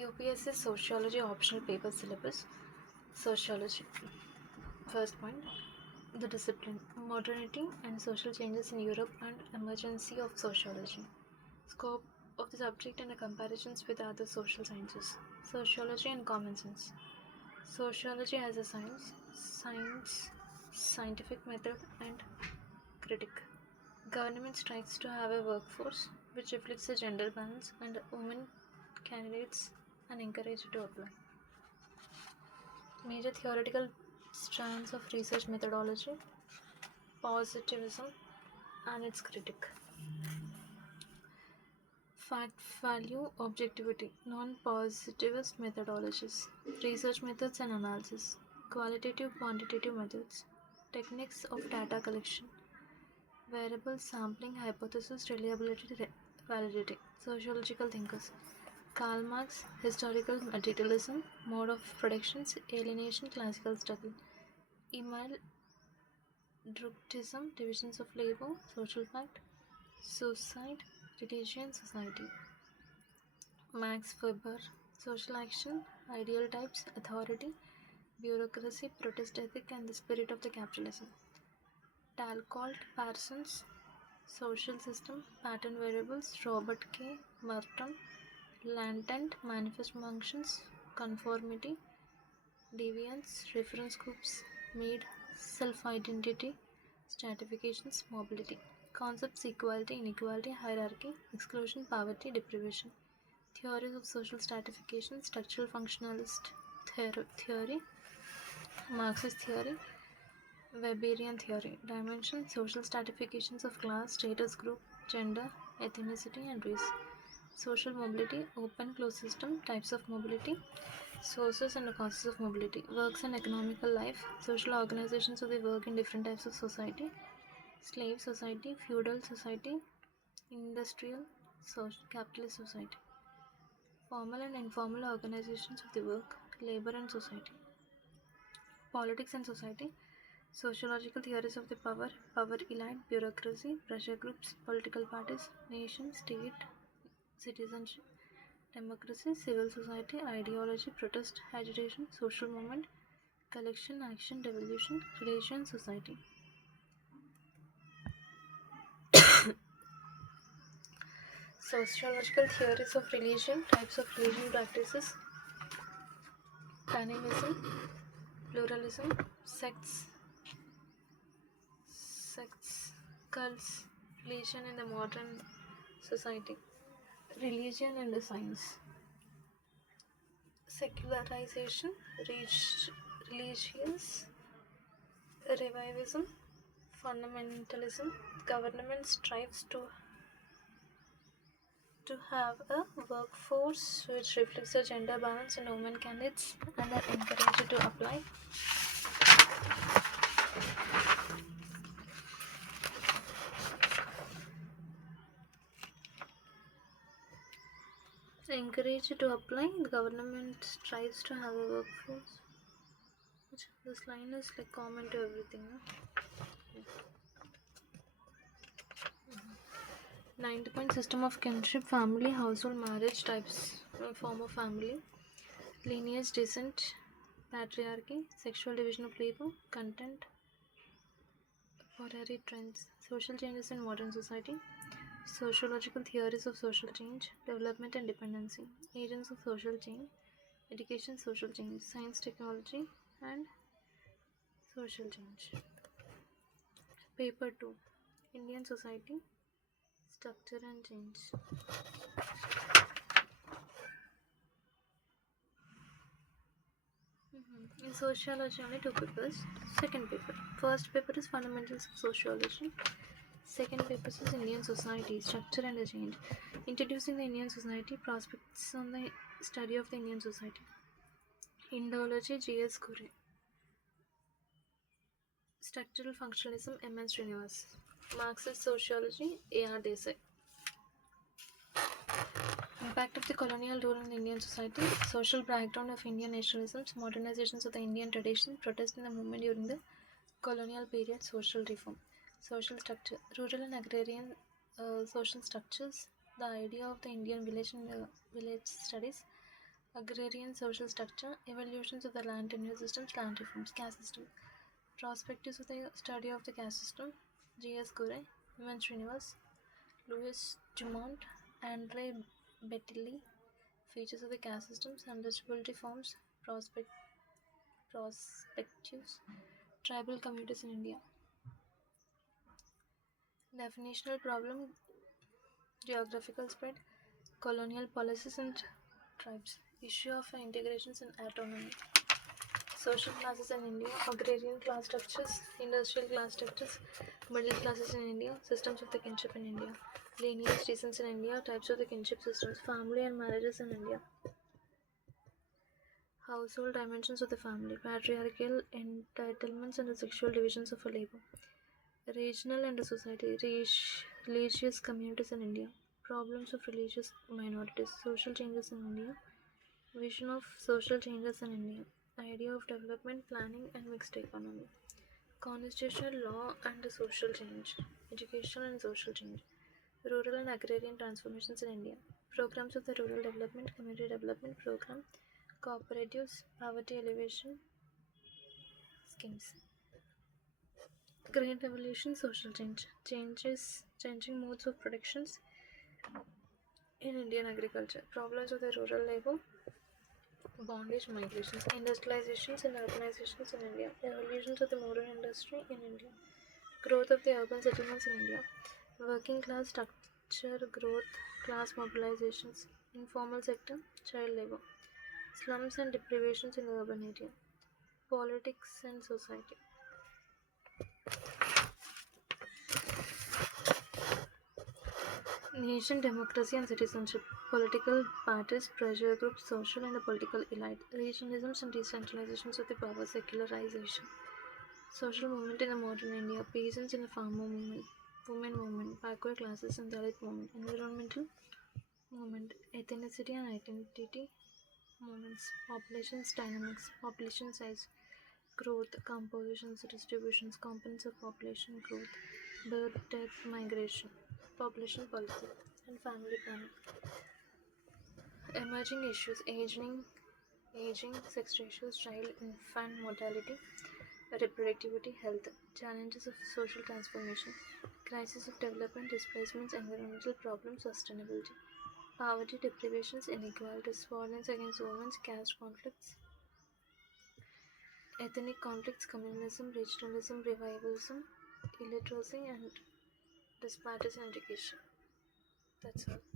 UPSC Sociology optional paper syllabus. Sociology. First point, the discipline, modernity and social changes in Europe and emergency of sociology. Scope of the subject and comparisons with other social sciences. Sociology and common sense. Sociology as a science, scientific method and critic. Government strives to have a workforce which reflects the gender balance and women candidates and encouraged to apply. Major theoretical strands of research methodology, positivism and its critic. Fact value objectivity, non-positivist methodologies, research methods and analysis, qualitative quantitative methods, techniques of data collection, variable sampling hypothesis reliability validity, sociological thinkers. Karl Marx, historical materialism, mode of productions, alienation, classical struggle. Emile Durkheim, divisions of labor, social fact, suicide, religion, society. Max Weber, social action, ideal types, authority, bureaucracy, protest ethic, and the spirit of the capitalism. Talcott, Parsons, social system, pattern variables, Robert K. Merton, latent manifest functions, conformity, deviance, reference groups, Mead, self-identity, stratifications, mobility. Concepts equality, inequality, hierarchy, exclusion, poverty, deprivation. Theories of social stratification, structural functionalist theory, Marxist theory, Weberian theory. Dimension, social stratifications of class, status group, gender, ethnicity, and race. Social mobility, open closed system, types of mobility, sources and causes of mobility, works and economical life, social organizations of the work in different types of society, slave society, feudal society, industrial, capitalist society, formal and informal organizations of the work, labor and society, politics and society, sociological theories of the power elite, bureaucracy, pressure groups, political parties, nation, state, citizenship, democracy, civil society, ideology, protest, agitation, social movement, collection, action, devolution, religion, society. Sociological theories of religion, types of religion practices, animism, pluralism, sects, cults, religion in the modern society, religion and the science, secularization, religious revivism, fundamentalism, government strives to have a workforce which reflects the gender balance and women candidates and are encouraged to apply. Encouraged to apply, the government strives to have a workforce. This line is like common to everything. No? 9th point, system of kinship, family, household, marriage, types, form of family, lineage, descent, patriarchy, sexual division of labor, content, horary trends, social changes in modern society, sociological theories of social change, development and dependency, agents of social change, education, social change, science, technology, and social change. Paper 2, Indian society, structure and change. In sociology, only 2 papers. Second paper. First paper is fundamentals of sociology. Second paper is Indian society, structure and change. Introducing the Indian society, prospects on the study of the Indian society. Indology, G.S. Ghurye. Structural functionalism, M.N. Srinivas. Marxist sociology, A.R. Desai. Impact of the colonial rule in Indian society, social background of Indian nationalism, modernizations of the Indian tradition, protest in the movement during the colonial period, social reform. Social structure, rural and agrarian social structures, the idea of the Indian village and village studies, Agrarian social structure, evolutions of the land tenure systems, land reforms, caste system, perspectives of the study of the caste system, G.S. Gore, Evan Srinivas, Louis Dumont, Andre Bettilli, features of the caste systems, understability forms, perspectives, tribal communities in India. Definitional problem, geographical spread, colonial policies and tribes, issue of integrations and autonomy. Social classes in India, agrarian class structures, industrial class structures, middle classes in India, systems of the kinship in India, lineage descents in India, types of the kinship systems, family and marriages in India, household dimensions of the family, patriarchal entitlements and the sexual divisions of labor, regional and the society, religious communities in India, problems of religious minorities, social changes in India, vision of social changes in India, idea of development, planning and mixed economy. Constitutional law and social change, education and social change, rural and agrarian transformations in India, programs of the rural development, community development program, cooperatives, poverty elevation schemes. Great evolution, social change, changes, changing modes of productions in Indian agriculture, problems of the rural labor, bondage migrations, industrializations and urbanizations in India, evolutions of the modern industry in India, growth of the urban settlements in India, working class structure growth, class mobilizations, informal sector, child labor, slums and deprivations in the urban area, politics and society. Nation, democracy and citizenship, political parties, pressure groups, social and political elite, regionalisms and decentralizations of the power, secularization, social movement in the modern India, peasants in the farmer movement, women movement, backward classes and Dalit movement, environmental movement, ethnicity and identity movements, populations dynamics, population size, growth, compositions, distributions, components of population growth, birth, death, migration, population policy, and family planning. Emerging issues, aging, sex ratios, child infant mortality, reproductivity, health, challenges of social transformation, crisis of development, displacements, environmental problems, sustainability, poverty, deprivations, inequalities, violence against women, caste conflicts, ethnic conflicts, communalism, regionalism, revivalism, illiteracy, and disparities in education. That's all.